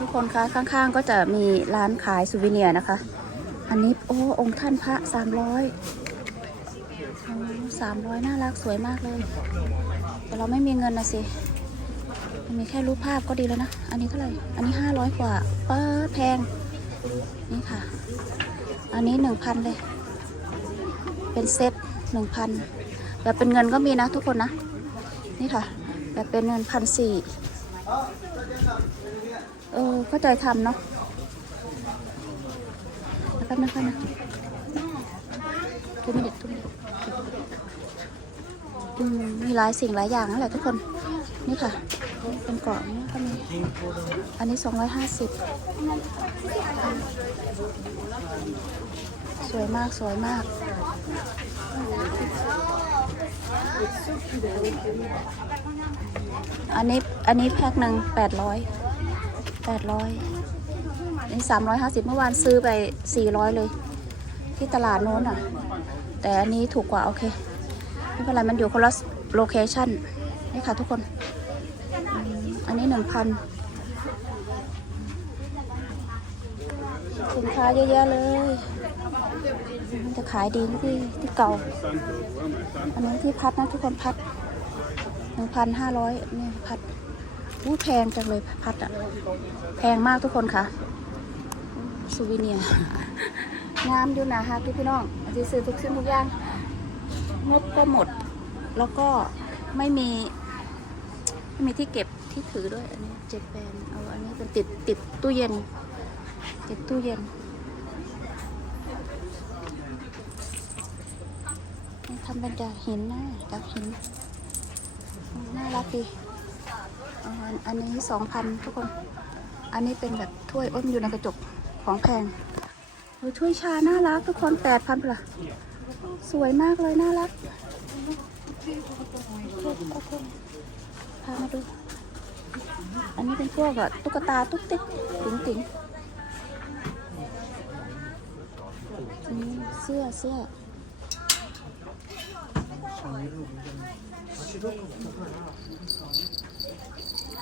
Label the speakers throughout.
Speaker 1: ทุกคนคะข้างๆก็จะมีร้านขายซูวิเนียนะคะ อันนี้โอ้องค์ท่านพระสามร้อยสามร้อยน่ารักสวยมากเลย แต่เราไม่มีเงินนะสิมีแค่รูปภาพก็ดีแล้วนะ อันนี้เท่าไหร่ อันนี้ห้าร้อยกว่าป้าแพง นี่ค่ะ อันนี้หนึ่งพันเลย เป็นเซตหนึ่งพันแบบเป็นเงินก็มีนะทุกคนนะ นี่ค่ะ แบบเป็นเงินพันสี่ เออเข้าใจทำเนาะแล้วก็นะคะนะทุกมินิทุกมินิอืมมีหลายสิ่งหลายอย่างนั่นแหละทุกคน นี่ค่ะ เป็นเกาะนี่ก็มี อันนี้สองร้อยห้าสิบสวยมากสวยมากอันนี้อันนี้แพ็คหนึ่งแปดร้อย แปดร้อยนี่สามร้อยห้าสิบเมื่อวานซื้อไปสี่ร้อยเลย ที่ตลาดโน้นอะ แต่อันนี้ถูกกว่าโอเค ไม่เป็นไรมันอยู่คนละโลเคชั่นนี่ค่ะทุกคน อันนี้หนึ่งพันสินค้าเยอะแยะเลยมันจะขายดีที่ที่เก่า อันนี้ที่พัดนะทุกคนพัดหนึ่งพันห้าร้อยนี่พัด อู้แพงจังเลยพัดอะแพงมากทุกคนค่ะซูวิเนียร์งามอยู่นะฮะทุกพี่น้องจะซื้อทุกสิ่งทุกอย่างงบก็หมด แล้วก็ไม่มีไม่มีที่เก็บที่ถือด้วย อันนี้เจ็ดแปนเอาอันนี้เป็นติดติดตู้เย็น ติดตู้เย็นทำเป็นจากหินนะจากหินน่ารักดี อันอันนี้สองพันทุกคน อันนี้เป็นแบบถ้วยอ้นอยู่ในกระจกของแพงเออถ้วยชาน่ารักทุกคนแปดพันเปล่าสวยมากเลยน่ารักโอเคพามาดู อันนี้เป็นพวกอะตุ๊กตาตุ๊กติ๊กติ๋งติ๋งเสื้อเสื้อ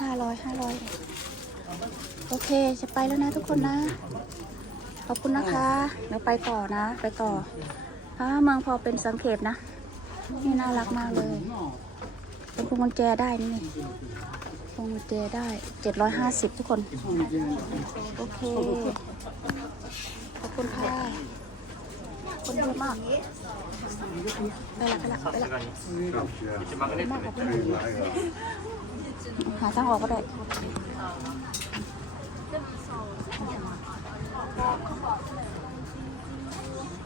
Speaker 1: ห้าร้อยห้าร้อยโอเคจะไปแล้วนะทุกคนนะ ขอบคุณนะคะเดี๋ยวไปต่อนะ ไปต่ออ่าเมืองพอเป็นสังเขปนะ นี่น่ารักมากเลย เป็นพวงกุญแจได้นี่พวงกุญแจได้เจ็ดร้อยห้าสิบทุกคน โอเค ขอบคุณค่ะคนเยอะมากไปละไปละไปละมากขอบคุณ หาทางออกก็ได้